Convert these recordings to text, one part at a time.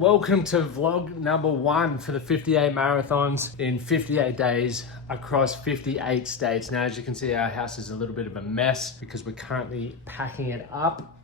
welcome to vlog number 1 for the 58 marathons in 58 days across 58 states. Now, as you can see, our house is a little bit of a mess because we're currently packing it up.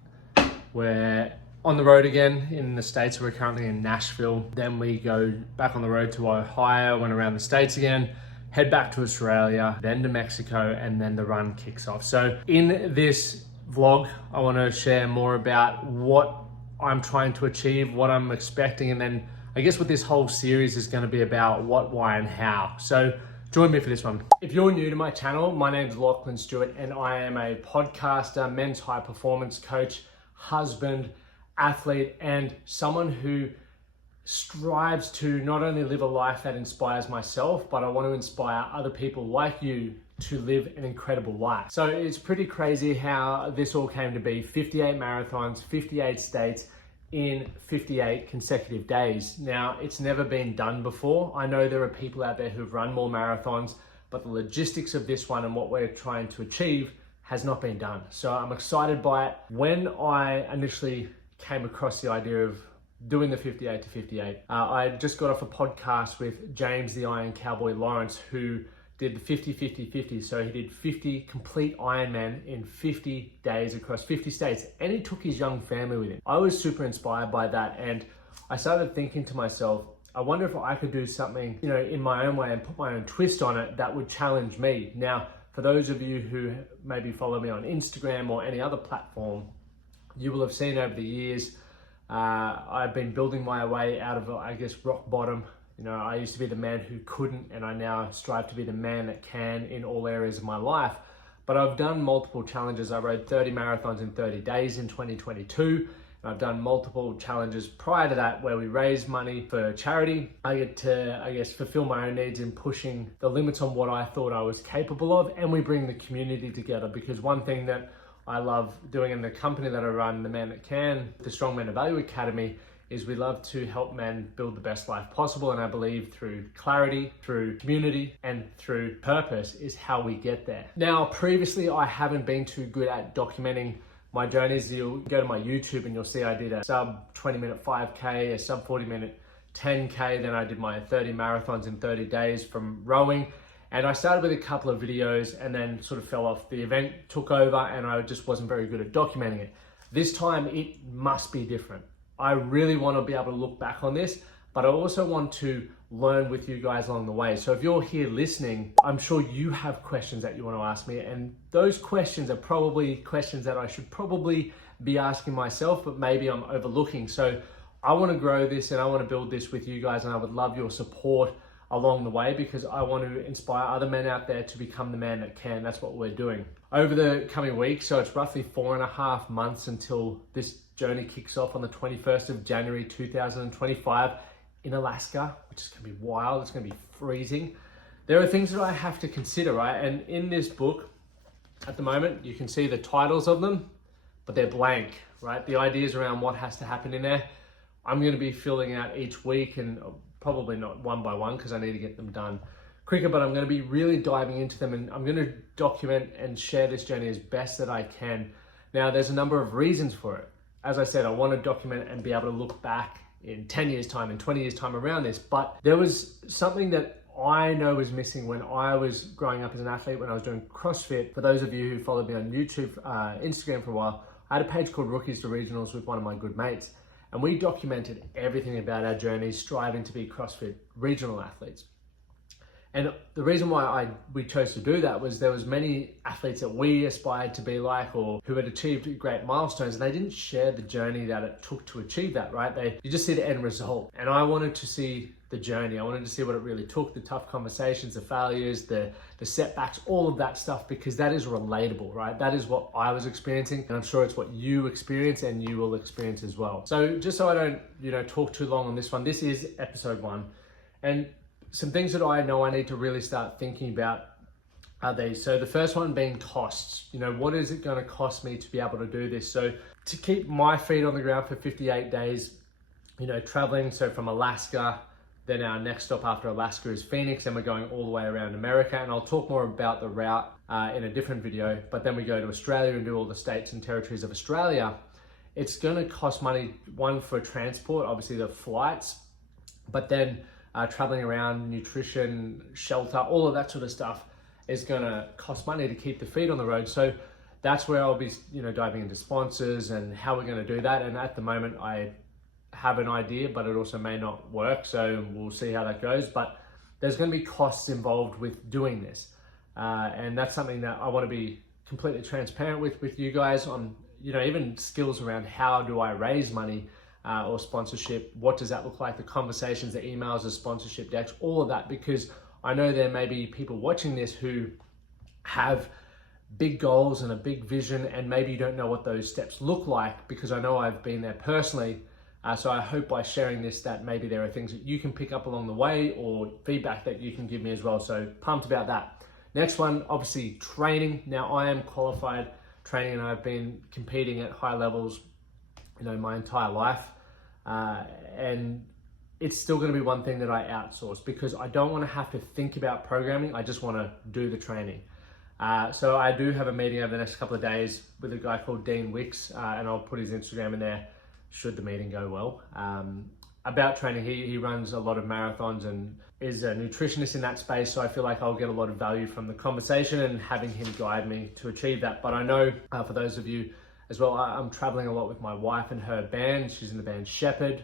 We're on the road again in the States. We're currently in Nashville. Then we go back on the road to Ohio, went around the States again, head back to Australia, then to Mexico, and then the run kicks off. So in this vlog, I want to share more about what I'm trying to achieve, what I'm expecting, and then I guess what this whole series is going to be about: what, why, and how. So join me for this one. If you're new to my channel, my name is Lachlan Stuart, and I am a podcaster, men's high performance coach, husband, athlete, and someone who strives to not only live a life that inspires myself, but I want to inspire other people like you to live an incredible life. So it's pretty crazy how this all came to be: 58 marathons, 58 states in 58 consecutive days. Now, it's never been done before. I know there are people out there who've run more marathons, but the logistics of this one and what we're trying to achieve has not been done. So I'm excited by it. When I initially came across the idea of doing the 58 to 58, I just got off a podcast with James the Iron Cowboy Lawrence, who did the 50-50-50. So he did 50 complete Ironman in 50 days across 50 states, and he took his young family with him. I was super inspired by that, and I started thinking to myself, I wonder if I could do something, in my own way and put my own twist on it that would challenge me. Now, for those of you who maybe follow me on Instagram or any other platform, you will have seen over the years, I've been building my way out of, I guess, rock bottom. I used to be the man who couldn't, and I now strive to be the man that can in all areas of my life. But I've done multiple challenges. I rode 30 marathons in 30 days in 2022. And I've done multiple challenges prior to that where we raise money for charity. I get to, I guess, fulfill my own needs in pushing the limits on what I thought I was capable of, and we bring the community together. Because one thing that I love doing in the company that I run, The Man That Can, the Strongman Value Academy, is we love to help men build the best life possible. And I believe through clarity, through community, and through purpose is how we get there. Now, previously, I haven't been too good at documenting my journeys. You'll go to my YouTube and you'll see I did a sub 20-minute 5K, a sub 40-minute 10K. Then I did my 30 marathons in 30 days from rowing. And I started with a couple of videos and then sort of fell off. The event took over and I just wasn't very good at documenting it. This time it must be different. I really want to be able to look back on this, but I also want to learn with you guys along the way. So if you're here listening, I'm sure you have questions that you want to ask me, and those questions are probably questions that I should probably be asking myself, but maybe I'm overlooking. So I want to grow this and I want to build this with you guys, and I would love your support along the way because I want to inspire other men out there to become the man that can. That's what we're doing over the coming weeks. So it's roughly 4.5 months until this journey kicks off on the 21st of January 2025 in Alaska, which is going to be wild. It's going to be freezing. There are things that I have to consider, right? And in this book at the moment, you can see the titles of them, but they're blank, right? The ideas around what has to happen in there, I'm going to be filling out each week, and probably not one by one because I need to get them done quicker, but I'm going to be really diving into them, and I'm going to document and share this journey as best that I can. Now, there's a number of reasons for it. As I said, I want to document and be able to look back in 10 years time, in 20 years time around this, but there was something that I know was missing when I was growing up as an athlete, when I was doing CrossFit. For those of you who followed me on YouTube, Instagram for a while, I had a page called Rookies to Regionals with one of my good mates. And we documented everything about our journeys, striving to be CrossFit regional athletes. And the reason why we chose to do that was there was many athletes that we aspired to be like, or who had achieved great milestones, and they didn't share the journey that it took to achieve that, right? You just see the end result. And I wanted to see the journey. I wanted to see what it really took, the tough conversations, the failures, the setbacks, all of that stuff, because that is relatable, right? That is what I was experiencing, and I'm sure it's what you experience and you will experience as well. So just so I don't, talk too long on this one, this is episode 1. And some things that I know I need to really start thinking about are these. So the first one being costs. What is it going to cost me to be able to do this? So to keep my feet on the ground for 58 days, traveling, so from Alaska, then our next stop after Alaska is Phoenix, and we're going all the way around America. And I'll talk more about the route in a different video, but then we go to Australia and do all the states and territories of Australia. it's going to cost money, one, for transport, obviously the flights, but then traveling around, nutrition, shelter, all of that sort of stuff is going to cost money to keep the feet on the road. So that's where I'll be, diving into sponsors and how we're going to do that. And at the moment, I have an idea, but it also may not work. So we'll see how that goes. But there's going to be costs involved with doing this. And that's something that I want to be completely transparent with you guys on, even skills around how do I raise money or sponsorship? What does that look like? The conversations, the emails, the sponsorship decks, all of that, because I know there may be people watching this who have big goals and a big vision, and maybe you don't know what those steps look like, because I know I've been there personally. So I hope by sharing this that maybe there are things that you can pick up along the way or feedback that you can give me as well. So pumped about that. Next one, obviously training. Now I am qualified training and I've been competing at high levels, my entire life. And it's still going to be one thing that I outsource, because I don't want to have to think about programming. I just want to do the training. So I do have a meeting over the next couple of days with a guy called Dean Wicks, and I'll put his Instagram in there should the meeting go well. About training, he runs a lot of marathons and is a nutritionist in that space. So I feel like I'll get a lot of value from the conversation and having him guide me to achieve that. But I know for those of you as well, I'm traveling a lot with my wife and her band. She's in the band Shepherd,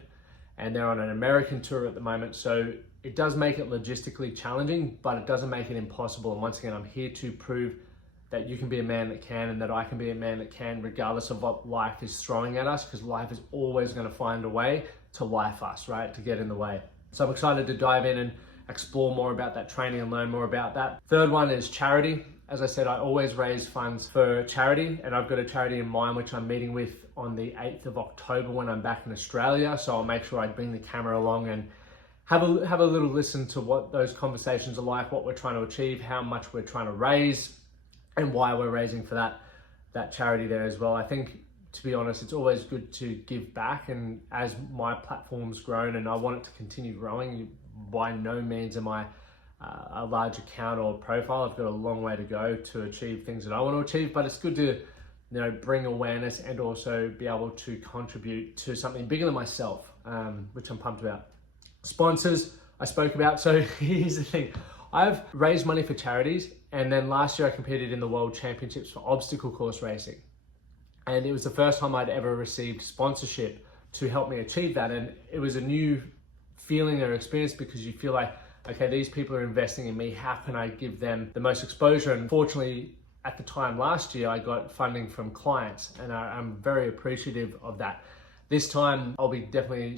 and they're on an American tour at the moment. So it does make it logistically challenging, but it doesn't make it impossible. And once again, I'm here to prove that you can be a man that can, and that I can be a man that can, regardless of what life is throwing at us, because life is always going to find a way to life us, right? To get in the way. So I'm excited to dive in and explore more about that training and learn more about that. Third one is charity. As I said, I always raise funds for charity, and I've got a charity in mind which I'm meeting with on the 8th of October when I'm back in Australia. So I'll make sure I bring the camera along and have a little listen to what those conversations are like, what we're trying to achieve, how much we're trying to raise, and why we're raising for that charity there as well. I think, to be honest, it's always good to give back, and as my platform's grown and I want it to continue growing, by no means am I a large account or profile. I've got a long way to go to achieve things that I want to achieve, but it's good to bring awareness and also be able to contribute to something bigger than myself, which I'm pumped about. Sponsors I spoke about. So here's the thing, I've raised money for charities, and then last year I competed in the World Championships for obstacle course racing, and it was the first time I'd ever received sponsorship to help me achieve that. And it was a new feeling or experience, because you feel like, okay, these people are investing in me, how can I give them the most exposure? And fortunately, at the time last year, I got funding from clients, and I'm very appreciative of that. This time, I'll be definitely,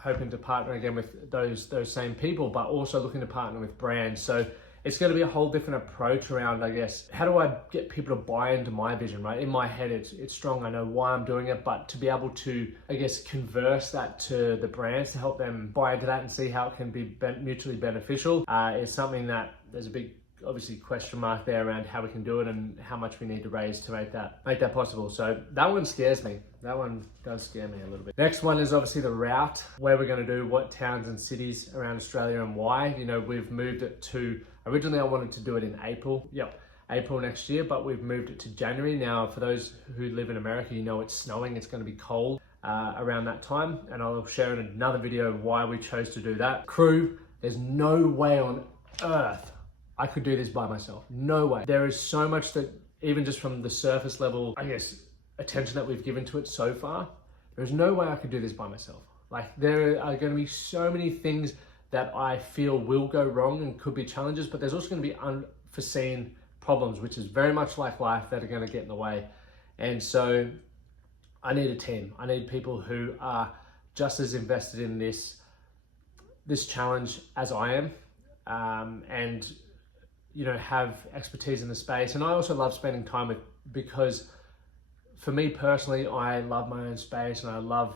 hoping to partner again with those same people, but also looking to partner with brands. So it's going to be a whole different approach around, I guess, how do I get people to buy into my vision, right? In my head, it's strong. I know why I'm doing it, but to be able to, I guess, converse that to the brands to help them buy into that and see how it can be mutually beneficial is something that there's a big, obviously, question mark there around how we can do it and how much we need to raise to make that possible. So that one scares me. That one does scare me a little bit. Next one is obviously the route, where we're going to do, what towns and cities around Australia and why. We've moved it to, originally I wanted to do it in April next year, but we've moved it to January. Now, for those who live in America, it's snowing, it's going to be cold around that time, and I'll share in another video why we chose to do that. Crew, there's no way on earth I could do this by myself. No way. There is so much that, even just from the surface level, I guess, attention that we've given to it so far, there's no way I could do this by myself. Like, there are going to be so many things that I feel will go wrong and could be challenges, but there's also going to be unforeseen problems, which is very much like life, that are going to get in the way. And so I need a team. I need people who are just as invested in this challenge as I am, and have expertise in the space. And I also love spending time with, because for me personally, I love my own space, and I love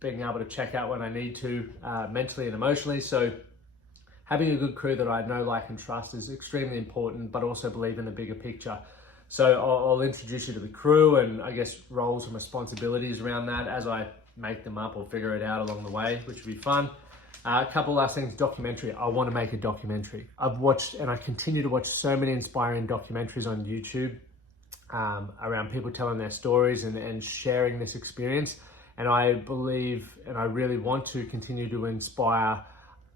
being able to check out when I need to, mentally and emotionally. So having a good crew that I know, like, and trust is extremely important, but also believe in the bigger picture. So I'll introduce you to the crew, and I guess roles and responsibilities around that as I make them up or figure it out along the way, which will be fun. A couple last things. Documentary. I want to make a documentary. I've watched, and I continue to watch, so many inspiring documentaries on YouTube. around people telling their stories and sharing this experience. And I believe, and I really want to continue to inspire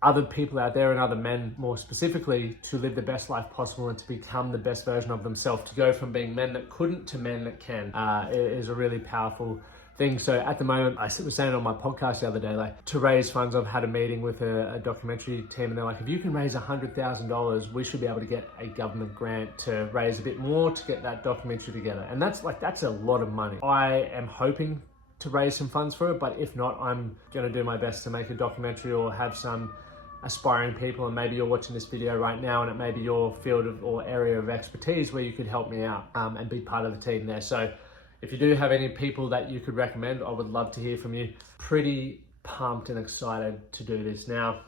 other people out there, and other men more specifically, to live the best life possible and to become the best version of themselves, to go from being men that couldn't to men that can. It is a really powerful thing. So at the moment, I was saying on my podcast the other day, like, to raise funds, I've had a meeting with a documentary team, and they're like, if you can raise $100,000, we should be able to get a government grant to raise a bit more to get that documentary together. And that's a lot of money. I am hoping to raise some funds for it, but if not, I'm gonna do my best to make a documentary or have some aspiring people, and maybe you're watching this video right now and it may be your field of, or area of expertise where you could help me out and be part of the team there. So if you do have any people that you could recommend, I would love to hear from you. Pretty pumped and excited to do this. Now,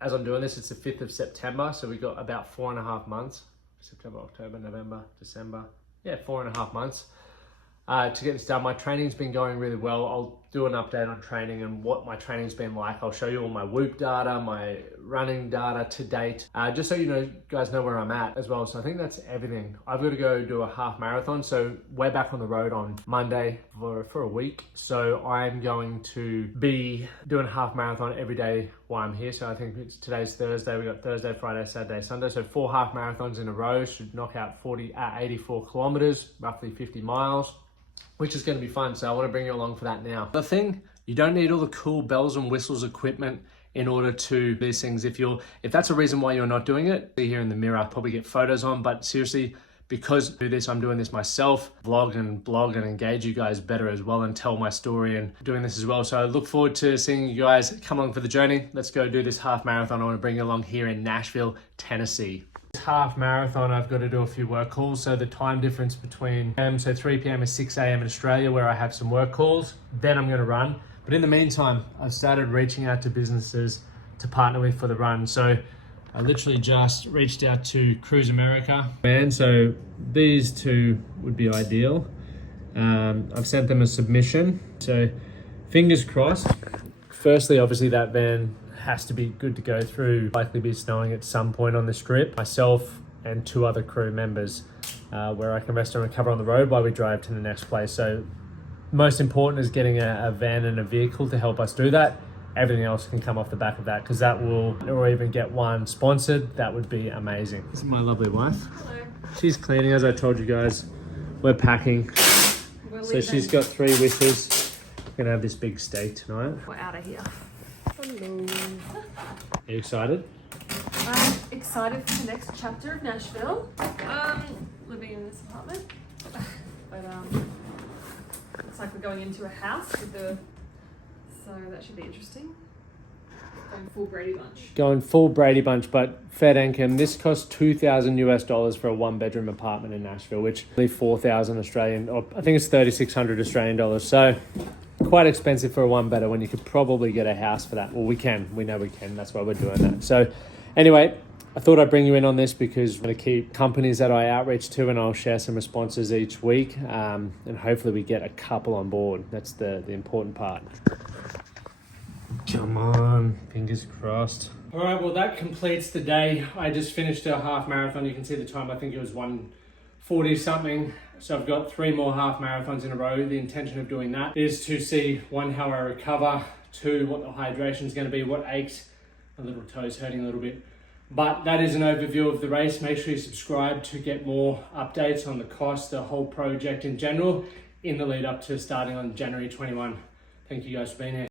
as I'm doing this, it's the 5th of September, so we've got about 4.5 months. September, October, November, December. Yeah, 4.5 months to get this done. My training's been going really well. I'll do an update on training and what my training's been like. I'll show you all my Whoop data, my running data to date, just so you guys know where I'm at as well. So I think that's everything. I've got to go do a half marathon. So we're back on the road on Monday for a week. So I'm going to be doing a half marathon every day while I'm here. So I think today's Thursday. We got Thursday, Friday, Saturday, Sunday. So 4 half marathons in a row should knock out 84 kilometers, roughly 50 miles. Which is going to be fun. So I want to bring you along for that now. The thing, you don't need all the cool bells and whistles equipment in order to do these things. If that's a reason why you're not doing it, see here in the mirror, I'll probably get photos on, but seriously, because I do this, I'm doing this myself, vlog and blog and engage you guys better as well and tell my story and doing this as well. So I look forward to seeing you guys come along for the journey. Let's go do this half marathon. I want to bring you along here in Nashville, Tennessee. Half marathon, I've got to do a few work calls. So the time difference between so 3 p.m. is 6 a.m. in Australia, where I have some work calls. Then I'm going to run. But in the meantime, I've started reaching out to businesses to partner with for the run. So I literally just reached out to Cruise America. And so these two would be ideal. I've sent them a submission. So fingers crossed. Firstly, obviously that van has to be good to go through. Likely be snowing at some point on this trip. Myself and 2 other crew members, where I can rest and recover on the road while we drive to the next place. So most important is getting a van and a vehicle to help us do that. Everything else can come off the back of that, because that will, or even get one sponsored. That would be amazing. This is my lovely wife. Hello. She's cleaning, as I told you guys. We're packing. So she's got 3 wishes. We're gonna have this big steak tonight. We're out of here. Hello. Are you excited? I'm excited for the next chapter of Nashville. Living in this apartment. But looks like we're going into a house so that should be interesting. Going full Brady Bunch. Going full Brady Bunch, but fair income. This costs $2,000 for a 1-bedroom apartment in Nashville, which is 4,000 Australian, or I think it's 3,600 Australian dollars. So quite expensive for a 1-bedder when you could probably get a house for that. Well, we know we can. That's why we're doing that. So anyway, I thought I'd bring you in on this because I'm going to keep companies that I outreach to, and I'll share some responses each week. And hopefully we get a couple on board. That's the important part. Come on, fingers crossed. All right, well, that completes the day. I just finished a half marathon. You can see the time. I think it was 1:40 something. So I've got 3 more half marathons in a row. The intention of doing that is to see 1, how I recover, 2, what the hydration is going to be, what aches, my little toes hurting a little bit. But that is an overview of the race. Make sure you subscribe to get more updates on the cost, the whole project in general, in the lead up to starting on January 21. Thank you guys for being here.